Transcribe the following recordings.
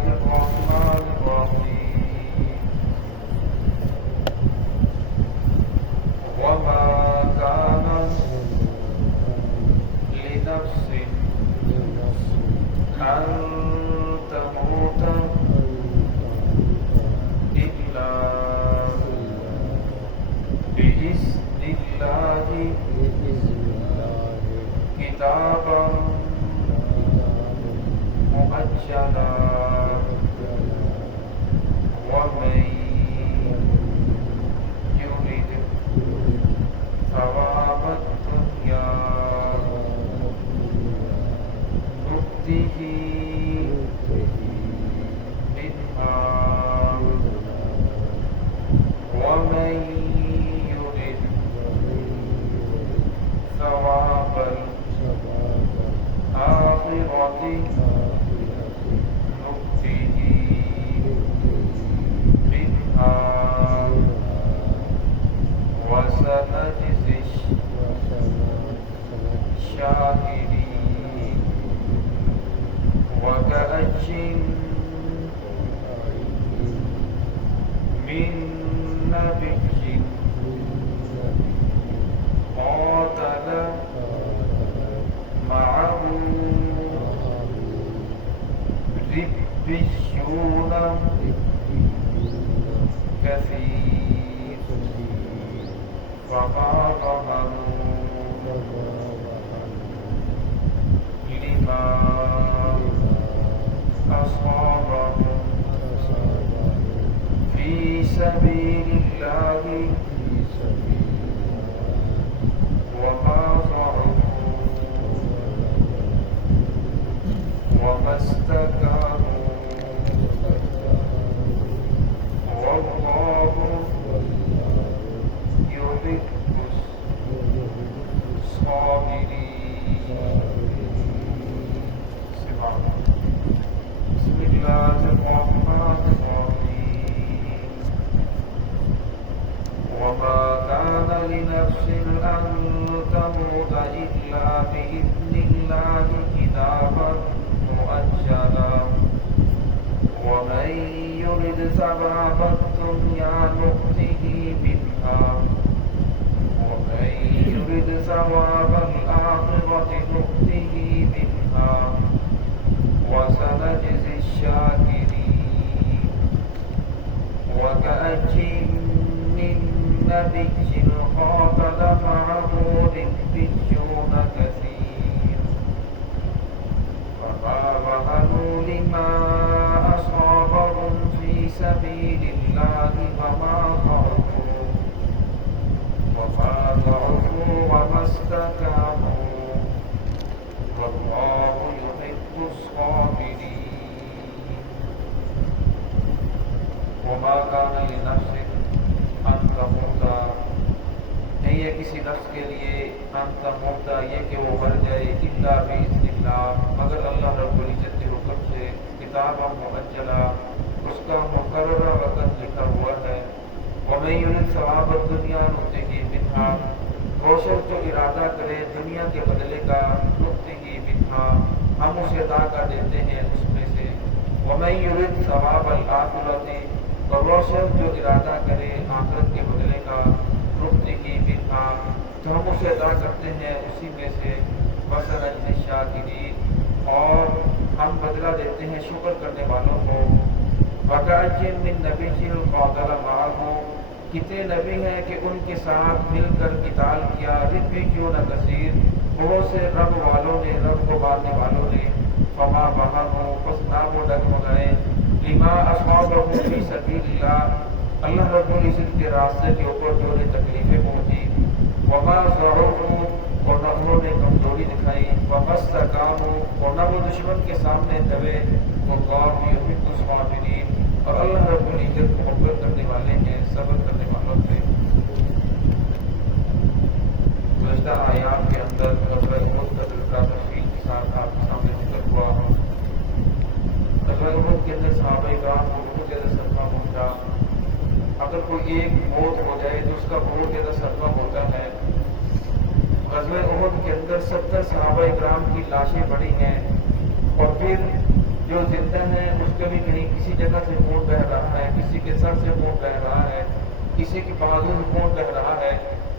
الله الرحمن الرحيم وما كان لنفس أن تموت إلا بإذن الله كتابا مؤجلا ومن يرد ثواب الدنيا نؤته منها ومن يرد ثواب الآخرة نؤته منها وسنجزي الشاكرين وكأين من نبي قاتل معه ربيون كثير فما ظهروا لما أصابهم في سبيل الله وما ضعفوا وما استكانوا والله يحب الصابرين. بسم الله الرحمن الرحيم وما كان لنفس أن تموت إلا بإذن الله كتابا مؤجلا ومن يرد ثواب الدنيا نؤته منها ومن يرد ثواب الآخرة نؤته منها وسنجزي الشاكرين وكأين من نبي قاتل معه ربيون كثير فما وهنوا لما أصابهم في سبيل الله وما ضعفوا وما استكانوا والله يحب الصابرين. وما كان لنفس أن تموت نہیں ہے کسی نفس کے لیے ان تموت یہ کہ وہ مر جائے الا بإذن اللہ مگر اللہ رب العزت کے حکم سے کتابا مؤجلا اس کا مقررہ وقت لکھا ہوا ہے ومن یرد ثواب الدنیا نؤته منها وہ شخص جو ارادہ کرے دنیا کے بدلے کا نؤته منها ہم اسے عطا کر دیتے ہیں اس میں سے ومن یرد ثواب الآخرة اور وہ شخص جو ارادہ کرے آخرت کے بدلے کا نؤته منها تو ہم اسے عطا کرتے ہیں اسی میں سے وسنجزی الشاکرین اور ہم بدلہ دیتے ہیں شکر کرنے والوں کو وکأین من نبی قاتل معه کتنے نبی ہیں کہ ان کے ساتھ مل کر قتال کیا ربیون کثیر بہت سے رب والوں نے رب کو ماننے والوں نے فما وهنوا پس نہ وہ ڈگمگائے لما اصابهم فی سبیل اللہ اللہ رب العزت کے راستے کے اوپر جو انہیں تکلیفیں پہنچی وما ضعفوا اور نہ انہوں نے کمزوری دکھائی وما استکانوا اور نہ وہ دشمن کے سامنے دبے واللہ یحب الصابرین اور اللہ رب العزت محبت کرنے والے ہیں صبر کرنے والوں سے. گزشتہ آیات کے اندر غزوہ احد کا تذکرہ تفصیل کے ساتھ آپ کے سامنے ذکر ہوا. غزوہ احد کے اندر صحابہ کرام کو بہت زیادہ صدمہ پہنچا. اگر کوئی ایک موت ہو جائے تو اس کا بہت زیادہ صدمہ ہوتا ہے. غزوہ احد کے اندر 70 صحابہ کرام کی لاشیں پڑی ہیں اور پھر جو زندہ ہے اس کا بھی کہیں کسی جگہ سے خون بہ رہا ہے، کسی کے سر سے خون بہ رہا ہے، کسی کی بازو سے خون بہ رہا ہے،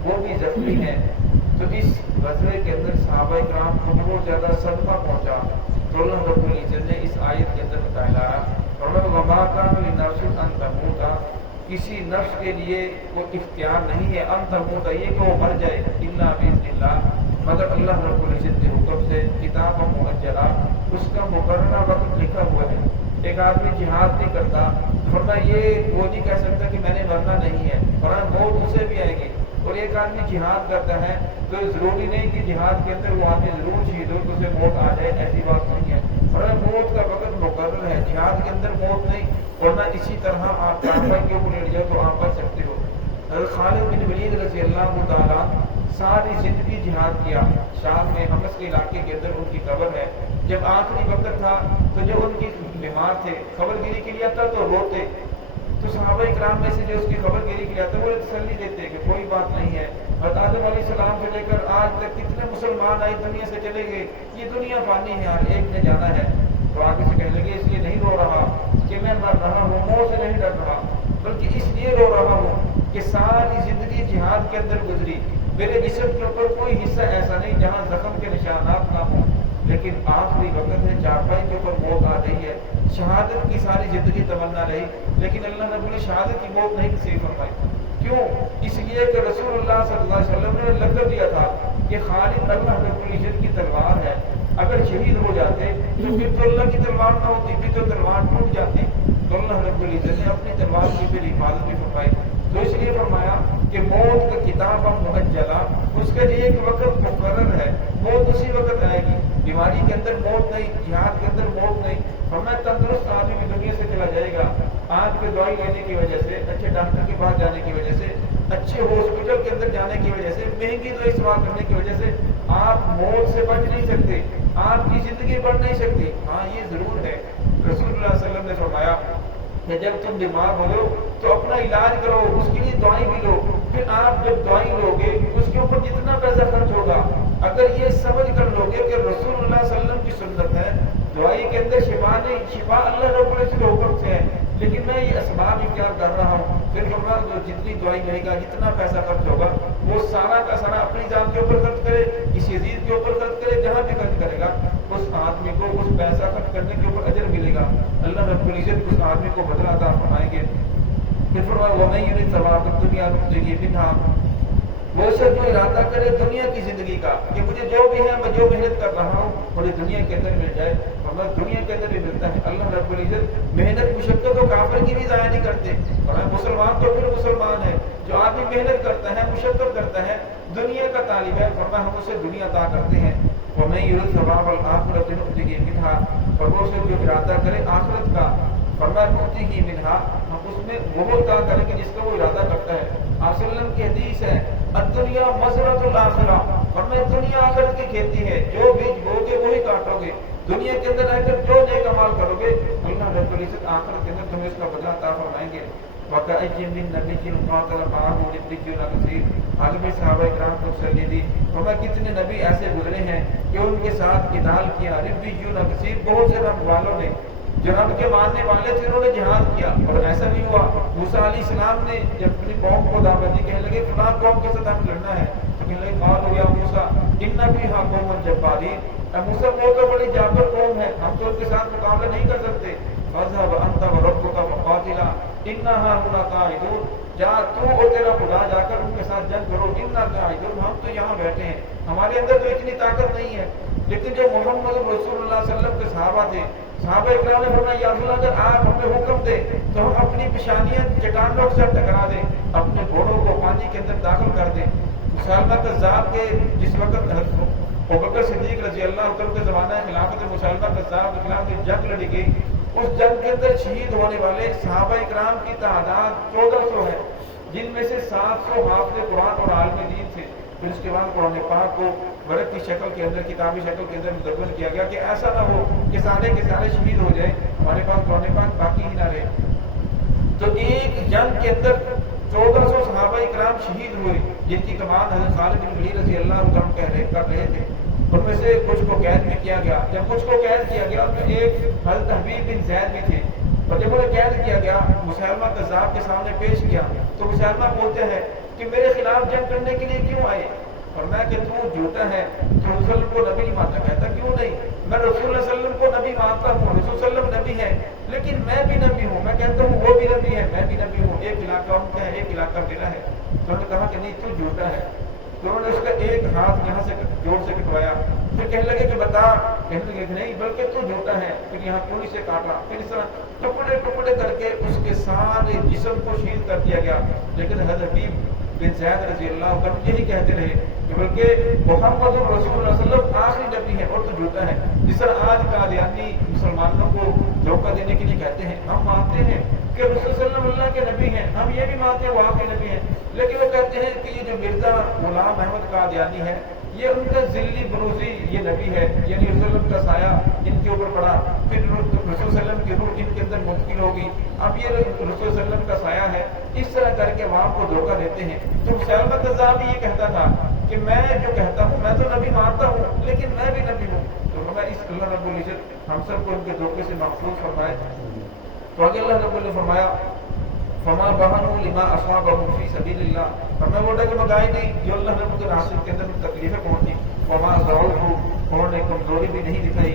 وہ بھی زخمی ہے۔ تو اس غزوے کے اندر صحابہ کرام کو بہت زیادہ صدمہ پہنچا، تو اللہ رب العزت نے اس آیت کے اندر بتایا وَمَا كَانَ لِنَفْسٍ أَن تَمُوتَ، کسی نفس کے لیے وہ اختیار نہیں ہے ان تموت، یہ کہ وہ مر جائے، الا باذن اللہ، مگر اللہ رب العزت کے حکم سے، کتاب مؤجلہ، اس کا مقررہ وقت لکھا ہوا ہے۔ ایک آدمی جہاد نہیں کرتا، ورنہ یہ وہ نہیں کہہ سکتا کہ میں نے مرنا نہیں ہے، ورنہ موت اسے بھی آئے گی۔ اور ایک آدمی جہاد کرتا ہے تو ضروری نہیں کہ جہاد کے اندر وہ آدمی ضرور شہید ہو تو اسے موت آ جائے، ایسی بات نہیں ہے، ورنہ موت کا وقت مقرر ہے، جہاد کے اندر موت نہیں، ورنہ اسی طرح آپ کعبہ کے اوپر لیٹ جاؤ تو آپ بچ سکتے ہو۔ حضرت خالد بن ولید رضی اللہ تعالیٰ ساری زندگی جہاد کیا، شام میں حمص کے علاقے کے اندر ان کی قبر ہے۔ جب آخری وقت تھا تو جو ان کی بیمار تھے، خبر گیری کے لیے آتا تو روتے، تو صحابہ اکرام میں سے جو اس کی خبر گیری کے لیے آتے وہ تسلی دیتے کہ کوئی بات نہیں ہے، حضرت آدم علیہ السلام سے لے کر آج تک کتنے مسلمان آئے دنیا سے چلے گئے، یہ دنیا فانی ہے، ہر ایک نے جانا ہے۔ تو آگے سے کہنے لگے اس لیے نہیں رو رہا کہ میں مر رہا ہوں، موت سے نہیں ڈر رہا، بلکہ اس لیے رو رہا ہوں کہ ساری زندگی جہاد کے اندر گزری، میرے جسم کے اوپر کوئی حصہ ایسا نہیں جہاں زخم کے نشانات نہ ہوں، لیکن آخری وقت ہے، چارپائی کے اوپر موت آ رہی ہے، شہادت کی ساری زندگی تمنا رہی، لیکن اللہ رب نے شہادت کی موت نہیں نصیب فرمائی۔ کیوں؟ اس لیے کہ رسول اللہ صلی اللہ علیہ وسلم نے لقب دیا تھا کہ خالد اللہ رب العزت کی تلوار ہے، اگر شہید ہو جاتے تو پھر تو اللہ کی تلوار نہ ہوتی، پھر تو تلوار ٹوٹ جاتی، تو اللہ رب العزت نے اپنی تلوار کی پھر حفاظت بھی فرمائی۔ تو اس لیے فرمایا کہ موت کا کتاب مؤجلہ، اس کا ایک وقت مقرر ہے، موت اسی وقت آئے گی، بیماری کے اندر موت نہیں، جہاد کے اندر موت نہیں، ہمیں تندرست آدمی بھی دنیا سے چلا جائے گا، آج کے دوائی لینے کی وجہ سے، اچھے ڈاکٹر کے پاس جانے کی وجہ سے، اچھے ہاسپٹل کے اندر جانے کی وجہ سے، مہنگی دوائی استعمال کرنے کی وجہ سے آپ موت سے بچ نہیں سکتے، آپ کی زندگی بڑھ نہیں سکتی۔ ہاں یہ ضرور ہے، رسول اللہ صلی اللہ علیہ وسلم نے فرمایا کہ جب تم بیمار ہو لو تو اپنا علاج کرو، اس کے لیے دوائی بھی لو، پھر آپ جب دوائی لو گے اس کے اوپر جتنا پیسہ خرچ ہوگا، اگر یہ سمجھ کر لو گے کہ رسول اللہ صلی اللہ علیہ وسلم کی سنت ہے، دوائی کے اندر شفا نہیں، شفا اللہ رب العزت کے حکم سے ہے، لیکن میں یہ اسباب اختیار کر رہا ہوں، پھر فرمایا جو جتنی دوائی لے گا، جتنا پیسہ خرچ ہوگا، وہ سارا کا سارا اپنی جان کے اوپر خرچ کرے، کسی عزیز کے اوپر خرچ کرے، جہاں بھی خرچ کرے گا اس آدمی کو اس پیسہ خرچ کرنے کے اوپر اجر ملے گا، اللہ رب العزت اس آدمی کو بدلہ عطا فرمائیں گے۔ پھر فرمایا وَمَن يُرِدْ ثَوَابَ الدُّنْيَا نُؤْتِهِ مِنْهَا، وہ شخص جو ارادہ کرے دنیا کی زندگی کا کہ مجھے جو بھی ہے، میں جو محنت کر رہا ہوں مجھے دنیا کے اندر مل جائے، اور دنیا کے اندر بھی ملتا ہے۔ اللہ رب العزت محنت مشقت و کافر کی بھی ضائع نہیں کرتے، اور مسلمان تو پھر مسلمان ہے، جو آدمی محنت کرتا ہے، مشقت کرتا ہے، دنیا کا طالب ہے، فرمایا ہم اسے دنیا عطا کرتے ہیں۔ وَمَن يُرِدْ ثَوَابَ الْآخِرَةِ نُؤْتِهِ مِنْهَا، اور وہ شخص جو ارادہ کرے آخرت کا، فرمایا نُؤْتِهِ مِنْهَا، ہم اس میں وہ عطا کریں گے جس کا وہ ارادہ کرتا ہے۔ آپ صلی اللہ علیہ وسلم کی حدیث ہے الدنیا مزرعۃ الآخرہ، فرمایا دنیا آخرت کی کھیتی ہے، جو بیج بو گے وہی کاٹو گے، دنیا کے اندر رہ کر جو نیک اعمال کرو گے اللہ رب العزت آخرت کے اندر تمہیں اس کا بدلہ عطا فرمائیں گے۔ وَكَأَيٍّ مِّن نَبِيٍّ قَاتَلَ مَعَهُ رِبِّيُّونَ كَثِيرٌ، آگے میں صحابہ کرام کو تسلی دی، فرمایا کتنے نبی ایسے گزرے ہیں کہ ان کے ساتھ قتال کیا، رِبِّيُّونَ كَثِيرٌ، بہت سے رب والوں نے جو رب کے ماننے والے تھے انہوں نے جہاد کیا، اور ایسا بھی ہوا موسیٰ علیہ السلام نے جب اپنی قوم کو دعوت دی، کہنے لگے فلاں قوم کے ساتھ ہم لڑنا ہے، تو کہنے لگے قالوا یا موسیٰ اِنَّ فِيهَا قَوْمًا جَبَّارِينَ، اے موسیٰ وہ تو بڑی جابر قوم ہے، ہم تو ان کے ساتھ مقابلہ نہیں کر سکتے، فَاذْهَبْ أَنْتَ وَرَبُّكَ فَقَاتِلَا إِنَّا هَاهُنَا قَاعِدُونَ، جا تو اور تیرا خدا جا کر ان کے ساتھ جنگ کرو، إِنَّا قَاعِدُونَ، ہم تو یہاں بیٹھے ہیں، ہمارے اندر تو اتنی طاقت نہیں ہے۔ لیکن جو محمد رسول اللہ صلی اللہ علیہ وسلم کے صحابہ تھے، صحابہ اکرام نے فرمایا یا رسول اللہ اگر آپ ہمیں حکم دیں تو ہم اپنی پیشانیاں چٹانوں سے ٹکرا دیں، اپنے گھوڑوں کو پانی کے اندر داخل کر دیں۔ مسلمہ کذاب کے جس وقت ابوبکر صدیق رضی اللہ عنہ کے زمانہ خلافت مسلمہ کذاب کے خلاف جنگ لڑی گئی، اس جنگ کے اندر شہید ہونے والے صحابہ اکرام کی تعداد 1400 ہے، جن میں سے 700 حافظ قرآن اور عالم دین تھے۔ پھر اس کے بعد قرآن پاک کو ورق کی شکل کے اندر، کتابی شکل کے اندر مدون کیا گیا کہ ایسا نہ ہو کہ سارے کے سارے شہید ہو جائیں، ہمارے پاس قرآن پاک باقی ہی نہ رہے۔ تو ایک جنگ کے اندر 1400 صحابہ اکرام شہید ہوئے، جن کی کمان حضرت خالد بن ولید رضی اللہ عنہ کر رہے تھے۔ ان میں سے کچھ کو قید بھی کیا گیا، جب کچھ کو قید کیا گیا ان میں میں ایک حضرت حبیب بن زید بھی تھے، اور جب انہیں قید کیا گیا، مسلمہ کذاب کے سامنے پیش کیا، تو مسلمہ بولتے ہیں کہ میرے خلاف جنگ کرنے کے لیے کیوں آئے؟ فرمایا کہ تو جھوٹا ہے، تو رسول اللہ کو نبی نہیں مانتا۔ کہتا کیوں نہیں؟ میں رسول اللہ صلی اللہ علیہ وسلم کو نبی مانتا ہوں، رسول صلی اللہ علیہ وسلم نبی ہے، لیکن میں بھی نبی ہوں، میں کہتا ہوں وہ بھی نبی ہے، میں بھی نبی ہوں، ایک علاقہ ان کا ہے، ایک علاقہ میرا ہے۔ تو انہوں نے کہا کہ نہیں تو جھوٹا ہے۔ تو انہوں نے اس کا ایک ہاتھ یہاں سے جوڑ سے کٹوایا، پھر کہنے لگے کہ بتا، کہنے لگے کہ نہیں بلکہ تو جھوٹا ہے، پھر یہاں پوری سے کاٹا، پھر اس طرح ٹکڑے ٹکڑے کر کے اس کے سارے جسم کو شہید کر دیا گیا۔ لیکن حضرت حبیب بن زید رضی اللہ عنہ یہی کہتے رہے کہ بلکہ محمد رسول اللہ صلی اللہ علیہ وسلم آخری نبی ہے اور تو جھوٹا ہے۔ جس طرح آج قادیانی مسلمانوں کو دھوکہ دینے کے لیے کہتے ہیں، ہم مانتے ہیں کہ رسول صلی اللہ علیہ وسلم اللہ کے نبی ہیں، ہم یہ بھی مانتے ہیں وہ آخری نبی ہیں، لیکن وہ کہتے ہیں کہ یہ جو مرزا غلام احمد قادیانی ہے یہ ان کا ذلی بروزی یہ نبی ہے، یعنی رسول اللہ کا سایہ ان کے اوپر پڑا، پھر رسول صلی اللہ علیہ وسلم کی روح ان کے اندر منتقل ہوگی، اب یہ رسول صلی اللہ علیہ وسلم کا سایہ ہے۔ اس طرح کر کے عوام کو دھوکہ دیتے ہیں۔ تو مسلمہ کذاب بھی یہ کہتا تھا کہ میں جو کہتا ہوں میں تو نبی مانتا ہوں، لیکن میں بھی نبی ہوں۔ تو ہمیں اس اللہ رب العزت ہم سب کو ان کے دھوکے سے محفوظ فرمائے۔ تو آگے اللہ رب العزت فرمایا فما بہنوا لما اصابهم فی سبیل اللہ، ہمیں وہ ڈگمگائی نہیں جو اللہ رب کے راستے کے اندر تکلیفیں پہنچی، وما ضعفوا انہوں نے کمزوری بھی نہیں دکھائی،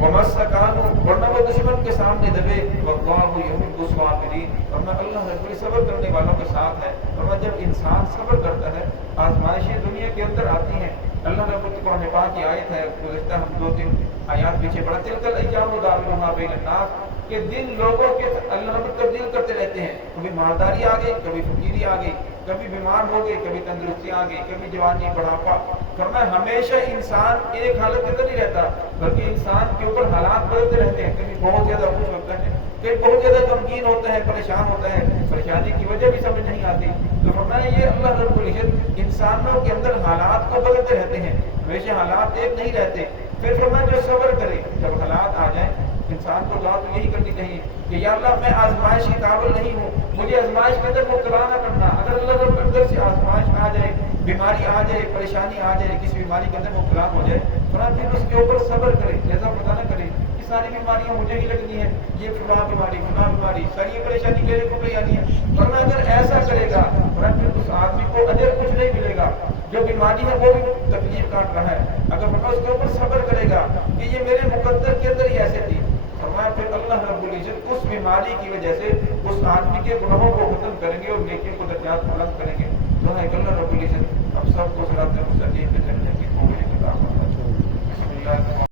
وما استکانوا ورنہ وہ دشمن کے سامنے دبے، واللہ یحب الصابرین ورنہ اللہ رب صبر کرنے والوں کے ساتھ ہے۔ ورنہ جب انسان صبر کرتا ہے آزمائشیں دنیا کے اندر آتی ہیں، اللہ رب کی قرآن پاک کی آیت ہے، گزشتہ ہم 2-3 آیات پیچھے پڑھا، تلک الایام نداولها بین الناس، کہ دن لوگوں کے اللہ رب تبدیل کرتے رہتے ہیں، کبھی مالداری آ گئی، کبھی فقیری آ گئی، کبھی بیمار ہو گئی، کبھی تندرستی آ گئی، کبھی جوانی بڑھاپا۔ فرمایا ہمیشہ انسان ایک حالت کے اندر نہیں رہتا، بلکہ انسان کے اوپر حالات بدلتے رہتے ہیں، کبھی بہت زیادہ خوش ہوتا ہے، کبھی بہت زیادہ غمگین ہوتا ہے، پریشان ہوتا ہے، پریشانی کی وجہ بھی سمجھ نہیں آتی۔ تو فرمایا یہ اللہ رب العزت انسانوں کے اندر حالات کو بدلتے رہتے ہیں، ہمیشہ حالات ایک نہیں رہتے۔ پھر فرمایا جو صبر کرے جب حالات آ جائیں، انسان کو دعا تو یہی کرنی چاہیے کہ یا اللہ میں آزمائش کے قابل نہیں ہوں، مجھے آزمائش کے اندر مبتلا نہ کرنا۔ اگر اللہ رب اندر سے آزمائش آ جائے، بیماری آ جائے، پریشانی آ جائے، کسی بیماری کے اندر مبتلا ہو جائے، پھر اس کے اوپر صبر کرے، لہذا پتہ نہ کرے یہ ساری بیماریاں مجھے ہی لگنی ہے، یہ فلاں بیماری ساری یہ پریشانی میرے کو نہیں آنی ہے۔ ورنہ اگر ایسا کرے گا پھر اس آدمی کو اجر کچھ نہیں ملے گا، جو بیماری ہے وہ بھی تکلیف کاٹ رہا ہے، اگر اس کے اوپر صبر کرے گا کہ یہ میرے مقدر کے اندر ہی ایسے تھی، فرمایا پھر اللہ رب العزت اس بیماری کی وجہ سے اس آدمی کے گناہوں کو ختم کریں گے اور نیکیوں کو درجات بلند کریں گے۔ تو ہے کہ اللہ رب العزت ہم سب کو صراط مستقیم پہ چلنے کی توفیق عطا فرمائے۔ بسم اللہ